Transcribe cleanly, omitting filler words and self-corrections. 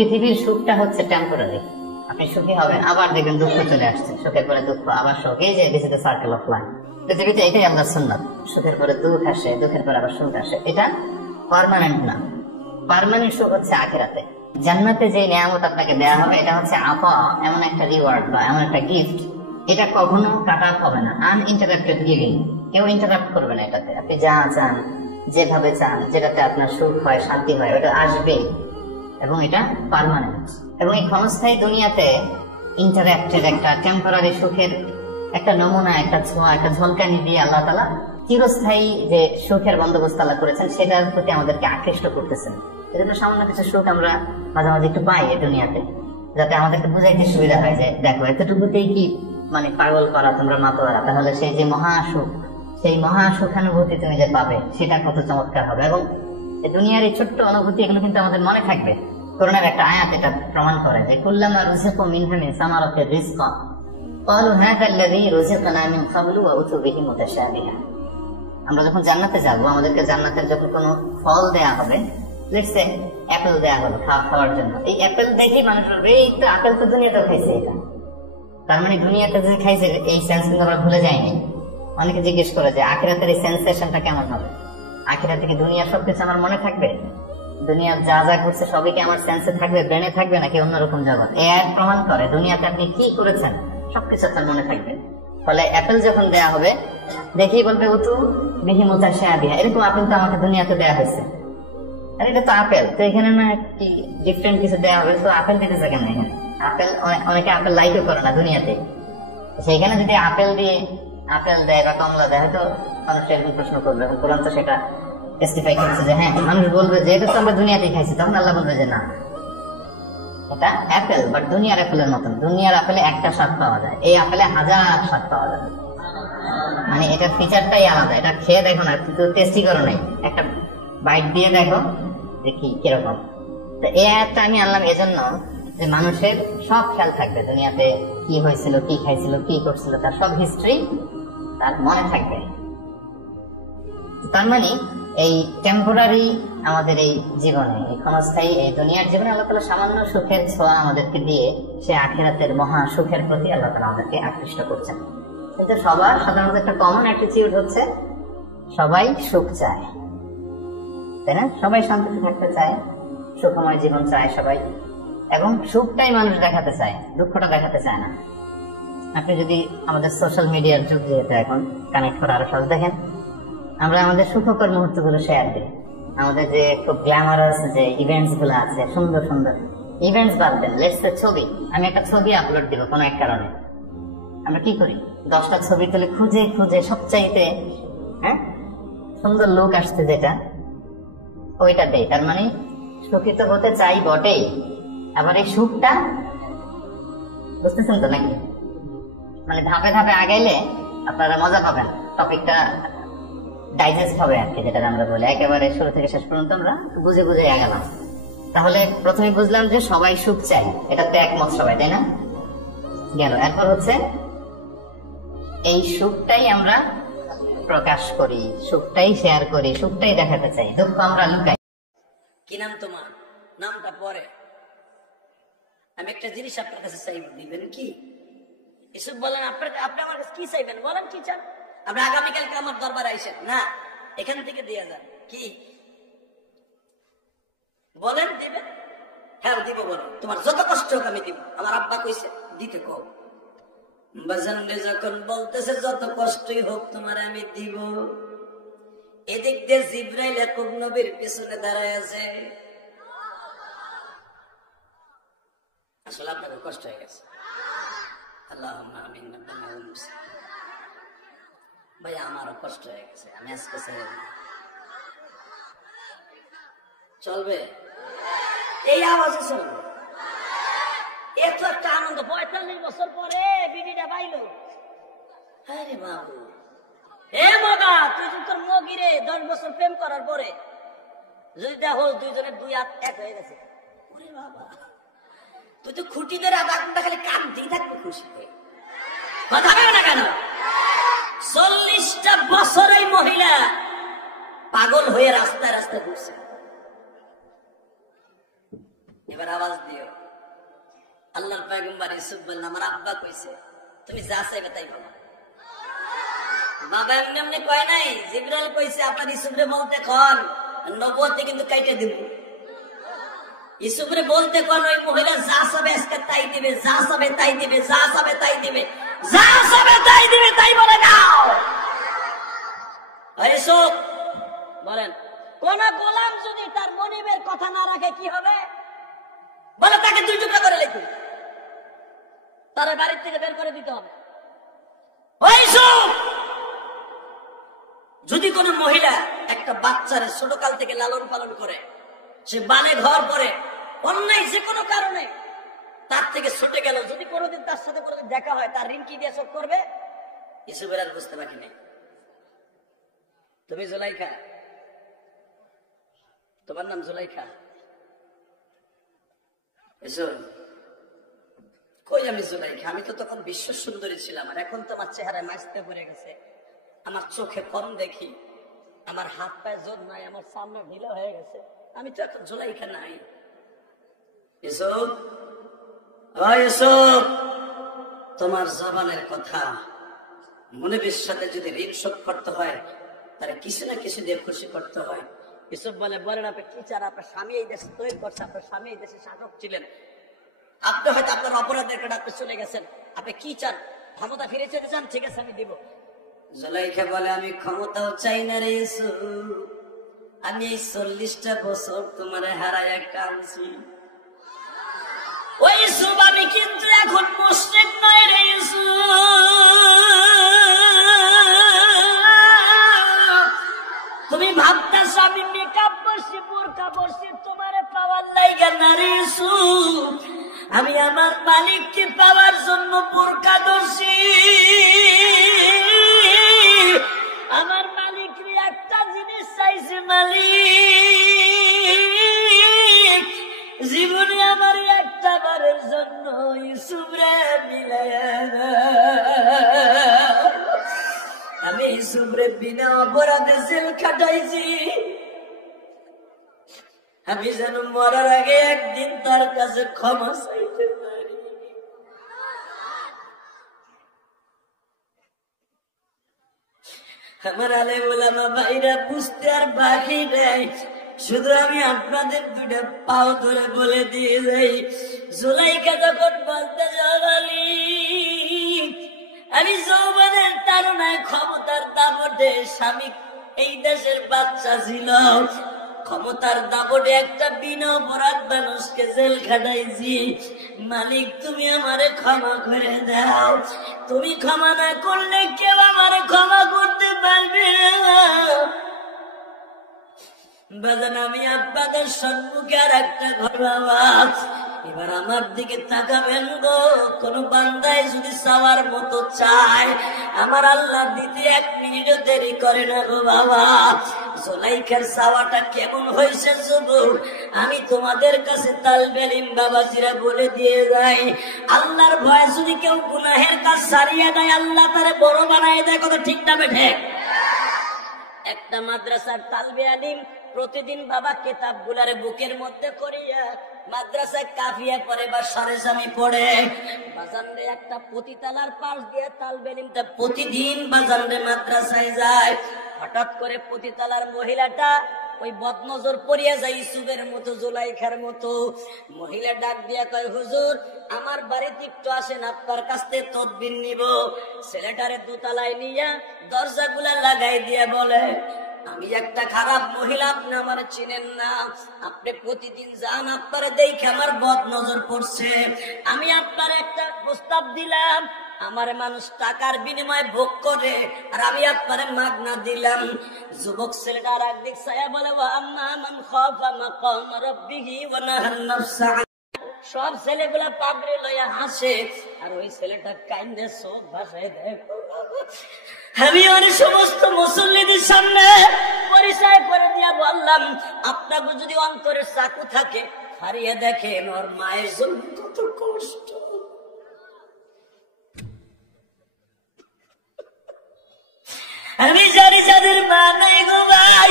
পৃথিবীর সুখটা হচ্ছে টেম্পোরারি। আপনি সুখী হবেন, আবার দেখবেন দুঃখ চলে আসছে, সুখের পরে দুঃখ, আবার সুখ। এই যে this is the circle of life. পৃথিবীতে এটাই আল্লাহর সুন্নাত। সুখের পরে দুঃখ আসে, দুঃখের পরে আবার সুখ আসে। এটা পার্মানেন্ট না। পার্মানেন্ট সুখ হচ্ছে আখিরাতে। জান্নাতে যে নিয়ামত আপনাকে দেওয়া হবে, এটা হচ্ছে আফা, এমন একটা রিওয়ার্ড বা এমন একটা গিফট, এটা কখনো কাট অফ হবে না। আনইন্টারাপ্টেড গিভিং, কেউ ইন্টারাপ্ট করবে না এটাতে। আপনি যা চান, যেভাবে চান, যেটাতে আপনার সুখ হয়, শান্তি হয়, ওটা আসবেই, এবং এটা পার্মানেন্ট। এবং এই ক্ষণস্থায়ী দুনিয়াতে ইন্টারাক্টেড একটা টেম্পোরারি সুখের একটা নমুনা, একটা ছোঁয়া, একটা ঝলকানি দিয়ে আল্লাহ তাআলা চিরস্থায়ী যে সুখের বন্দোবস্ত আল্লাহ করেছেন, সেটার প্রতি আমাদেরকে আকৃষ্ট করতেছেন। এজন্য সামান্য কিছু সুখ আমরা মাঝে মাঝে একটু পাই এই দুনিয়াতে, যাতে আমাদেরকে বুঝাইতে সুবিধা হয় যে দেখো এতটুকুতেই কি মানে পাগল করা, তোমরা মাতোয়ারা। তাহলে সেই যে মহাসুখ, সেই মহাসুখানুভূতি তুমি যে পাবে, সেটা কত চমৎকার হবে। এবং এই দুনিয়ার এই ছোট্ট অনুভূতি, এগুলো কিন্তু আমাদের মনে থাকবে। কোরআনের একটা আয়াত এটা প্রমাণ করে যে কুল্লামা রুজিকু মিনহা মিন সামারাতির রিজকা ক্বালু হাযা আল্লাযী রুজিকনা মিন ক্বাবলু ওয়া উতু বিহি মুতাশাবিহা। আমরা যখন জান্নাতে যাব, আমাদেরকে জান্নাতের যখন কোনো ফল দেয়া হবে, লেটস সে অ্যাপেল দেয়া হলো খাওয়ার জন্য, এই অ্যাপেল দেখেই মানুষ বলবে এই তো আপেল, তো দুনিয়াতেও খাইছে এটা। তার মানে দুনিয়াতে যে খাইছে এই সেন্স কিন্তু আমরা ভুলে যাইনি। অনেকে জিজ্ঞেস করে যে আখিরাতের এই সেন্সেশনটা কেমন হবে, আখিরাতে কি দুনিয়ার সবকিছু আমার মনে থাকবে, দুনিয়ার যা যা ঘটছে সবই কি আমার সেন্সে থাকবে, ব্রেনে থাকবে, নাকি অন্যরকম জগৎ? এর প্রমাণ করে দুনিয়াতে আপনি কি করেছেন সবকিছু আপনার মনে থাকবে। ফলে অ্যাপেল যখন দেয়া হবে, দেখেই বলবে উতু বিহি মুতাশাবিহা, এরকম আপেল তো আমাকে দুনিয়াতে দেয়া হয়েছে। আর এটা তো আপেল, তো এখানে না কি ডিফারেন্ট কিছু দেওয়া হবে, তো আপেল দিতেছে কেন এখানে? আপেল অনেকে আপেল লাইকও করে না দুনিয়াতে, সেইখানে যদি আপেল দিয়ে আপেল দেয় বা কমলা দেয়, হয়তো মানুষ এরকম প্রশ্ন করবে। এবং কোরআন তো সেটা জাস্টিফাই করছে যে হ্যাঁ, মানুষ বলবে যে এটা তো আমরা দুনিয়াতেই খাইছি, তখন আল্লাহ বলবে যে না, এটা অ্যাপেল, বাট দুনিয়ার অ্যাপেলের মতন। দুনিয়ার আপেলে একটা স্বাদ পাওয়া যায়, এই আপেলে হাজার স্বাদ পাওয়া যায়। মানে এটার ফিচারটাই আলাদা। এটা খেয়ে দেখো না, কিন্তু টেস্টি করো নাই, একটা বাইট দিয়ে দেখো দেখি কিরকম। তো এই আয়াতটা আমি আনলাম এজন্য যে মানুষের সব খেয়াল থাকবে, দুনিয়াতে কি হয়েছিল, কি খাইছিল, কি করছিল, তার সব হিস্ট্রি তার মনে থাকবে। তার মানে এই টেম্পোরারি আমাদের এই জীবনে, এই ক্ষণস্থায়ী এই দুনিয়ার জীবনে আল্লাহ তাআলা সামান্য সুখের ছোঁয়া আমাদেরকে দিয়ে সে আখিরাতের মহা সুখের প্রতি আল্লাহ তাআলা আমাদেরকে আকৃষ্ট করছেন। কিন্তু সবার সাধারণত একটা কমন অ্যাটিটিউড হচ্ছে সবাই সুখ চায়, তাই না? সবাই শান্তিতে থাকতে চায়, সুখময় জীবন চায় সবাই, এবং সুখটাই মানুষ দেখাতে চায়, দুঃখটা দেখাতে চায় না। আপনি যদি আমাদের সোশ্যাল মিডিয়ার যুগ, যেহেতু এখন কানেক্ট করা আরো সহজ, দেখেন আমরা আমাদের সুখকর মুহূর্ত গুলো শেয়ার দিই, আমাদের যে খুব গ্ল্যামারাস যে ইভেন্টস গুলো আছে, সুন্দর সুন্দর ইভেন্টস বাদ দেন, লেটস সে ছবি, আমি একটা ছবি আপলোড দিব কোনো এক কারণে, আমরা কি করি 10টা ছবি তুলে খুঁজে খুঁজে সবচাইতে সুন্দর লোক আসছে যেটা, ওইটা দেয়। তার মানে সুখী তো হতে চাই বটেই, আবার এই সুখটা বুঝতেছেন তো নাকি? মানে ধাপে ধাপে আগাইলে আপনারা মজা পাবেন, টপিকটা ডাইজেস্ট হবে আর কি, যেটা আমরা বলি। একেবারে শুরু থেকে শেষ পর্যন্ত আমরা বুঝে বুঝে আগালাম। তাহলে প্রথমে বুঝলাম যে সবাই সুখ চাই, এটাতে একমত সবাই, তাই না? গেল। এরপর হচ্ছে এই সুখটাই আমরা প্রকাশ করি, সুখটাই শেয়ার করি, সুখটাই দেখাতে চাই, দুঃখ আমরা লুকাই। কি নাম তোমার? নামটা পরে আমি একটা জিনিস আপনার কাছে চাইব, দিবেন কি? এসব বলেন, আপনি আমার কাছে কি চাইবেন বলেন, কি চান? আপনি আগামীকালকে আমার দরবারে আইসেন না, এখান থেকে দিয়ে যান, কি বলেন দিবেন? হ্যাঁ দিব, বলো তোমার যত কষ্ট হোক আমি দিব। আমার আব্বা কইছে দিতে কও, বাজানলে যখন বলতেছে যত কষ্টই হোক তোমার আমি দিব। এদিক দিয়ে জিব্রাইল ইয়াকুব নবীর পেছনে দাঁড়ায় আছে। আসলে আপনাকে কষ্ট হয়ে গেছে, আল্লাহুম্মা আমিন। ভাই আমারও কষ্ট হয়ে গেছে, আমি আজকে চলবে, এই আওয়াজে চলবে। এত একটা আনন্দ, 45 বছর পরে বিবিটা পাইলো। আরে বাবু, এ মগা, তুই তো তোর মগিরে 10 বছর প্রেম করার পরে যদি দেখো দুইজনের 2 হাত এক হয়ে গেছে, ওরে বাবা, তুই তো খুঁটি ধরে আধা খালি কাঁদতেই থাকবে খুশি হয়ে, কথা বলে না কেন? 40টা বছর এই মহিলা পাগল হয়ে রাস্তায় রাস্তায় ঘুরছে। এবার আওয়াজ দিও। আল্লাহর পয়গম্বর ইউসুফ বললেন, আমার আব্বা কইছে তুমি যা চাইবে তাই পাবা। বাবা এমনি এমনি কয় নাই, জিবরাইল কইছে আপনার ইউসুফরে বলতে কোন নবুয়তে কিন্তু কাইটে দিব। ইউসুফরে বলতে কোন ওই মহিলা যা চাবে আজকে তাই দিবে, যা চাবে তাই দিবে, যা চাবে তাই দিবে, যা চাবে তাই দিবে, তাই বলে দাও। ইউসুফ বলেন, কোন গোলাম যদি তার মনিবের কথা না রাখে কি হবে? বলে তাকে 2 টুকরা করে লিখুন, তার বাড়ির থেকে বের করে দিতে হবে। যদি কোন মহিলা একটা বাচ্চার ছোটকাল থেকে লালন পালন করে, সে বালে ঘর পরে অন্যায় যে কোনো কারণে তার থেকে ছুটে গেল, যদি কোনোদিন তার সাথে কোনোদিন দেখা হয়, তার ঋণ কি দিয়ে শোধ করবে? ইউসুফের আর বুঝতে বাকি নেই। তুমি জুলাইখা, তোমার নাম জুলাইখা। কই আমি জুলাইখা, আমি তো তখন বিশ্ব সুন্দরী ছিলাম, আর এখন তো আমার চেহারায় মাঝতে পড়ে গেছে, আমার চোখে কম দেখি, আমার হাত পায়ে জোর নাই, আমার সামনে ঢিলা হয়ে গেছে, আমি তো এখন জুলাইখা নাই। ইউসুফ, ও ইউসুফ, তোমার জবানের কথা মনিবের সাথে যদি ঋণ শোধ করতে হয়, তাহলে কিছু না কিছু দিয়ে খুশি করতে হয়। ইউসুফ বলেন আপনি কি চান? আপনার স্বামী এই দেশে তৈরি করছে, আপনার স্বামী এই দেশে শাসক ছিলেন, আপনি হয়তো আপনার অপরাধের কারণে আপনি চলে গেছেন, আপনি কি চান? ক্ষমতা ফিরে যেতে চান? ঠিক আছে আমি দিব। জুলাইখা বলে, আমি ক্ষমতাও চাই না রে ইউসুফ, আমি এই 40টা বছর তোমার হারায় কাঁদছি। ওই ইউসুফ, আমি কিন্তু এখন মুশরিক নই রে ইউসুফ, তুমি ভাবতেছ আমি মেকআপ বসি, বোরকা বসি তোমার পাওয়ার লাইগা না রে ইউসুফ, আমি আমার মালিককে পাওয়ার জন্য বোরকা ধরছি। আমার মালিক একটা জিনিস চাইছে, মালিক জীবনে আমার একটা বারের জন্য ইউসুফরে মিলায়া, আমি ইউসুফরে বিনা অপরাধে জেল খাটাইছি, আমি যেন মরার আগে একদিন তার কাছে ক্ষমা চাইতে পারি। আমার আলেম ওলামা ভাইরা বুঝতে আর বাকি নেই, শুধু আমি আপনাদের 2টা পাও ধরে বলে দিয়ে যাই, জুলাইখা যখন বলতে যাওয়ালি, আমি যৌবনের তাড়নায় ক্ষমতার দাপটে, স্বামী এই দেশের বাচ্চা ছিল, ক্ষমতার দাপটে একটা বিনা অপরাধ মানুষকে জেল খাটাইছি, মালিক তুমি আমারে ক্ষমা করে দাও, তুমি ক্ষমা না করলে কেউ আমারে ক্ষমা করতে পারবে না। বাজান, আমি আপনাদের সম্মুখে আর একটা ঘটনা, এবার আমার দিকে তাকাবেন গো, কোন বান্দায় যদি চাওয়ার মতো চায়, আমার আল্লাহ দিতে 1 মিনিটও দেরি করে না গো বাবা। জুলাইখার চাওয়াটা কেমন হয়েছে যুবক, আমি তোমাদের কাছে তালবে ইলম বাবাজিরা বলে দিয়ে যাই, আল্লাহর ভয় যদি কেউ গুনাহের কাজ ছাড়িয়ে দেয়, আল্লাহ তারে বড় বানায় দেয়। কথা ঠিক না বেঠে? একটা মাদ্রাসার তালবে ইলম প্রতিদিন বাবা কিতাব গুলারে বুকের মধ্যে করিয়া মাদ্রাসায় কাফিয়া পড়ে বা সরেজামি পড়ে, বাজানরে একটা পতিতালার পাশ দিয়ে তালবে ইলমটা প্রতিদিন বাজানরে মাদ্রাসায় যায়। হঠাৎ করে পতিতালার মহিলাটা ওই বদনজর পড়িয়া যায় ইউসুফের মতো, জুলাইখার মতো। মহিলা ডাক দিয়া কয়, হুজুর আমার বাড়িতে একটু আসেন, আপনার কাছ থেকে তদবির নিব। ছেলেটারে 2 তলায় নিয়া দরজাগুলা লাগাই দিয়া বলে, আমি একটা খারাপ মহিলা, আপনি আমার চিনেন না, আপনি প্রতিদিন যান, আপনার দেখে আমার বদ নজর পড়ছে, আমি আপনার একটা প্রস্তাব দিলাম, আমার মানুষ টাকার বিনিময়ে ভোগ করে, আর আমি আপনার মাগনা দিলাম। যুবক ছেলেটা আর একদিক ছায়া বলে, আম্মা মান খাফা মাকাম রাব্বিহি ওয়া নাহান নাফসা। সব ছেলেগুলা পাগড়ি লইয়া হাসে, আর ওই ছেলেটা কাইন্দে চোখ ভাসায় দেয়। আমি অনেক সমস্ত মুসল্লিদের সামনে পরিচয় করে দিয়া বললাম, আপনাকে যদি অন্তরের চাকু থাকে হারিয়ে দেখেন, ওর মায়ের জন্য কত কষ্ট। আমি জানি যাদের মা নাই গো ভাই,